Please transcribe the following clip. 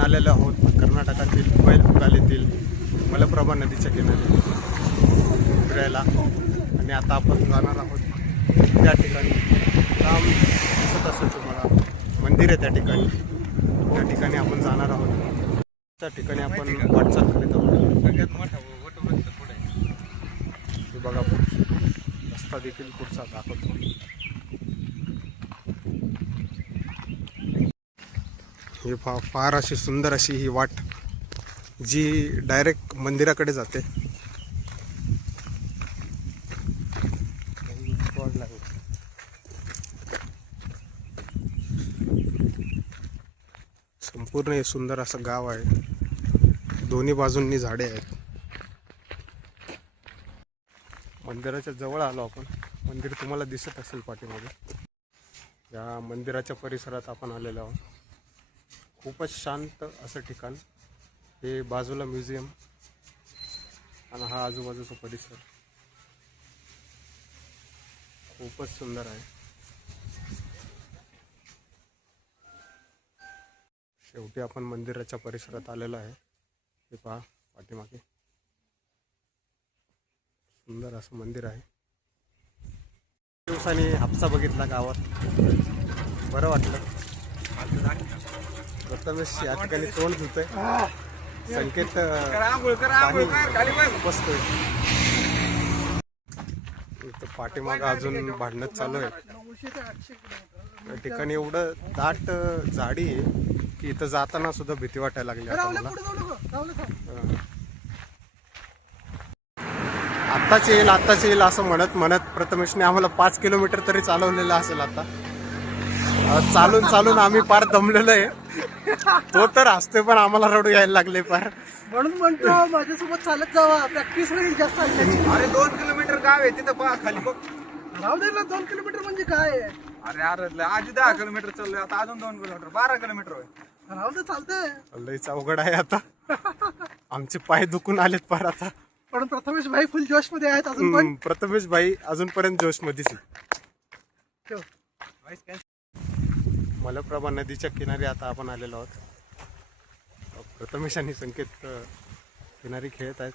आलेलो आहोत कर्नाटकातील बैलपुरालीतील मलप्रभा नदीच्या किनारी फिरायला. आणि आता आपण जाणार आहोत त्या ठिकाणी. लांब दिसत असेल तुम्हाला मंदिर आहे त्या ठिकाणी. त्या ठिकाणी आपण जाणार आहोत. त्या ठिकाणी आपण वाटचाल करीत आहोत. सगळ्यात मोठा वटवृक्ष पुढे हे बघा. रस्ता देखील पुढचा दाखवतो. हे फार अशी सुंदर अशी ही वाट जी डायरेक्ट मंदिराकडे जाते. संपूर्ण हे सुंदर असं गाव आहे. दोन्ही बाजूंनी झाडे आहेत. मंदिराच्या जवळ आलो आपण. मंदिर तुम्हाला दिसत असेल पाठीमागे. या मंदिराच्या परिसरात आपण आलेलो आहोत. खूपच शांत असं ठिकाण. हे बाजूला म्युझियम आणि हा आजूबाजूचा परिसर खूपच सुंदर आहे. शेवटी आपण मंदिराच्या परिसरात आलेलो आहे. हे पहा पाठीमागे सुंदर असं मंदिर आहे. दिवसांनी हापसा बघितला गावात, बरं वाटलं. प्रथमेश या ठिकाणी तोंड धुतोय. संकेत बसतोय. इथं पाठीमागं अजून भांडण चालू आहे. या ठिकाणी एवढं दाट झाडी आहे की इथं जाताना सुद्धा भीती वाटायला लागली आता मला. आत्ताच येईल असं म्हणत म्हणत प्रथमेशने आम्हाला 5 किलोमीटर तरी चालवलेलं असेल. आता चालून आम्ही पार दमलेलो आहे. तो तर असतोय पण आम्हाला रडू यायला लागले पार. म्हणून म्हणतो माझ्यासोबत चालत जावा, प्रॅक्टिस होईल जास्त. अरे 2 किलोमीटर गाव आहे तिथं पहा खाली बघ. राहू दे ना, 2 किलोमीटर म्हणजे काय आहे? अरे आधी 10 किलोमीटर चाललोय, आता अजून 2 किलोमीटर 12 किलोमीटर होय. राहू दे, चालतंय. लईच अवघड आहे आता. आमचे पाय दुखून आलेत पार आता. पण प्रथमेश भाई फुल जोश मध्ये आहेत अजून पण. प्रथमेश भाई अजूनपर्यंत जोश मध्येच. मलप्रभा नदीच्या किनारी आता आपण आलेलो आहोत. प्रथमेश आणि संकेत किनारी खेळत आहेत.